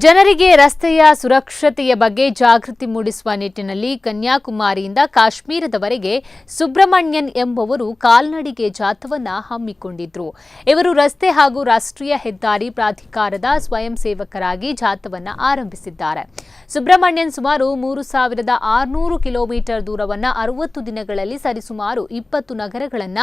ಜನರಿಗೆ ರಸ್ತೆಯ ಸುರಕ್ಷತೆಯ ಬಗ್ಗೆ ಜಾಗೃತಿ ಮೂಡಿಸುವ ನಿಟ್ಟಿನಲ್ಲಿ ಕನ್ಯಾಕುಮಾರಿಯಿಂದ ಕಾಶ್ಮೀರದವರೆಗೆ ಸುಬ್ರಹ್ಮಣ್ಯನ್ ಎಂಬುವರು ಕಾಲ್ನಡಿಗೆ ಜಾಥವನ್ನ ಹಮ್ಮಿಕೊಂಡಿದ್ರು. ಇವರು ರಸ್ತೆ ಹಾಗೂ ರಾಷ್ಟ್ರೀಯ ಹೆದ್ದಾರಿ ಪ್ರಾಧಿಕಾರದ ಸ್ವಯಂ ಸೇವಕರಾಗಿ ಜಾಥವನ್ನ ಆರಂಭಿಸಿದ್ದಾರೆ. ಸುಬ್ರಹ್ಮಣ್ಯನ್ ಸುಮಾರು 3600 ಕಿಲೋಮೀಟರ್ ದೂರವನ್ನ 60 ದಿನಗಳಲ್ಲಿ ಸರಿಸುಮಾರು 20 ನಗರಗಳನ್ನ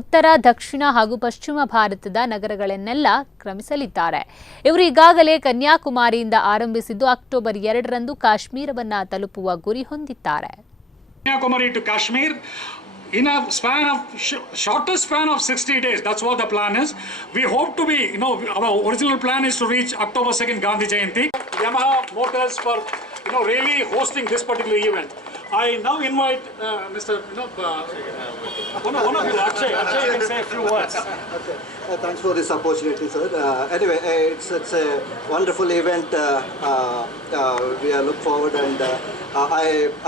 ಉತ್ತರ, ದಕ್ಷಿಣ ಹಾಗೂ ಪಶ್ಚಿಮ ಭಾರತದ ನಗರಗಳನ್ನೆಲ್ಲ ಕ್ರಮಿಸಲಿದ್ದಾರೆ. ಇವರು ಈಗಾಗಲೇ ಕನ್ಯಾಕುಮಾರಿಯಿಂದ ಆರಂಭಿಸಿದ್ದು ಅಕ್ಟೋಬರ್ 2ರಂದು ಕಾಶ್ಮೀರವನ್ನ ತಲುಪುವ ಗುರಿ ಹೊಂದಿದ್ದಾರೆ. Kanyakumari to Kashmir in a span of shortest span of 60 days. That's what the plan is. We hope to be, our original plan is to reach October 2nd Gandhi Jayanti. Yamaha Motors for really hosting this particular event. I now invite Mr. One of you, Akshay, you can say a few words. Okay. Thanks for this opportunity, sir. Anyway, it's a wonderful event. We look forward, and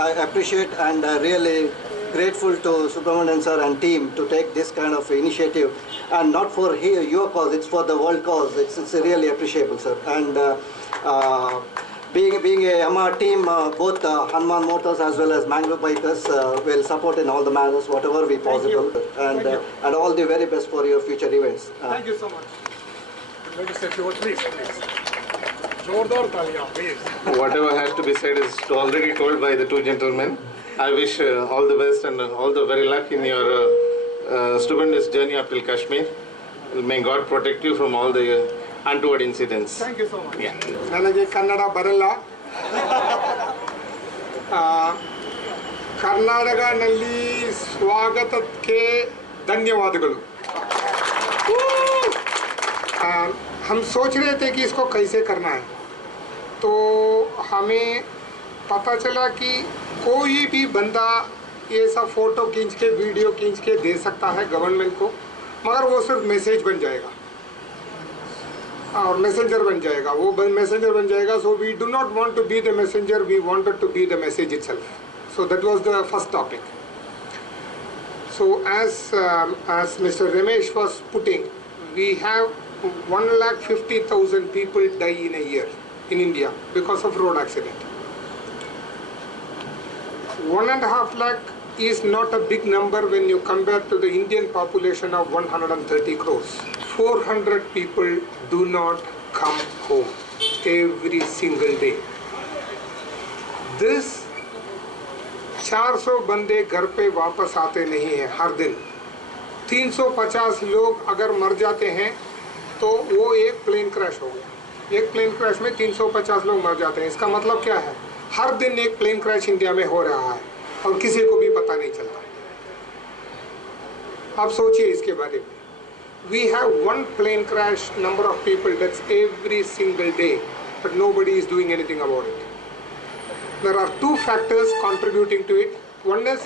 I appreciate and really grateful to Subramanian sir and team to take this kind of initiative, and not for your cause, it's for the world cause. It's really appreciable, sir. And being a Yamaha team, both Hanuman Motors as well as Mangrove Bikers will support in all the manners, whatever we possible, and all the very best for your future events. Thank you so much. Please. Whatever has to be said is already told by the two gentlemen. I wish all the best and all the very luck in your stupendous journey up till Kashmir. May God protect you from all the untoward incidents. Thank you so much. ನನಗೆ ಕನ್ನಡ ಬರಲ್ಲ. ಕರ್ನಾಟಕದಲ್ಲಿ ಸ್ವಾಗತಕ್ಕೆ ಧನ್ಯವಾದಗಳು. हम सोच रहे थे कि इसको कैसे करना है, तो हमें पता चला कि कोई भी बंदा ये सब फ़ोटो खींच के वीडियो खींच के दे सकता है गवर्नमेंट को, मगर वो सिर्फ मैसेज बन जाएगा और मैसेंजर बन जाएगा. वो मैसेंजर बन जाएगा. So we do not want to be the messenger, we wanted to be the message itself. So that was the first topic. So as Mr. Ramesh was putting, we have 150,000 people die in a year in India because of road accident. 1.5 lakh is not a big number when you compare to the Indian population of 130 crores. 400 people do not come home every single day. This 400 बंदे घर पे वापस आते नहीं हैं हर दिन. 350 लोग अगर मर जाते हैं तो वो एक प्लेन क्रैश हो गया. एक प्लेन क्रैश में 350 लोग मर जाते हैं. इसका मतलब क्या है? हर दिन एक प्लेन क्रैश इंडिया में हो रहा है और किसी को भी पता नहीं चलता. आप सोचिए इसके बारे में. We have one plane crash number of people, that's every single day, but nobody is doing anything about it. There are two factors contributing to it. One is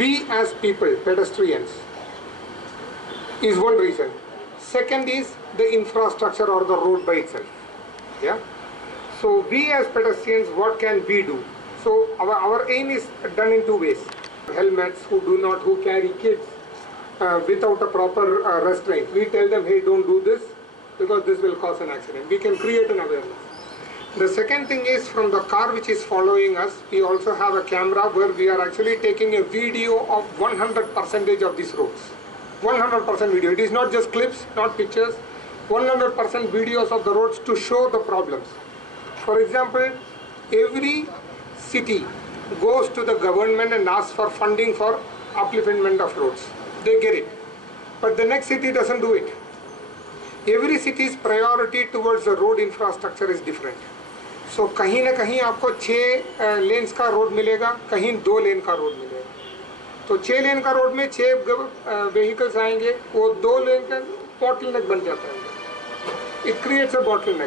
we as people, pedestrians, is one reason. Second is the infrastructure or the road by itself. Yeah. So we as pedestrians, what can we do? So our aim is done in two ways. Helmets, who carry kids without a proper restraint. We tell them, hey, don't do this because this will cause an accident. We can create an awareness. The second thing is, from the car which is following us, we also have a camera where we are actually taking a video of 100% of these roads. 100% video. It is not just clips, not pictures. 100% videos of the roads to show the problems. For example, every city goes to the government and asks for funding for upliftment of roads. They get it. But the next city doesn't do it. Every city's priority towards the road infrastructure is different. So कहीं ना कहीं आपको 6 lens का road मिलेगा, कहीं 2 लेन का road मिलेगा. तो 6 लेन का रोड में 6 व्हीकल्स आएंगे, वो 2 लेन का बॉटल नेक बन जाता है. It creates a bottleneck.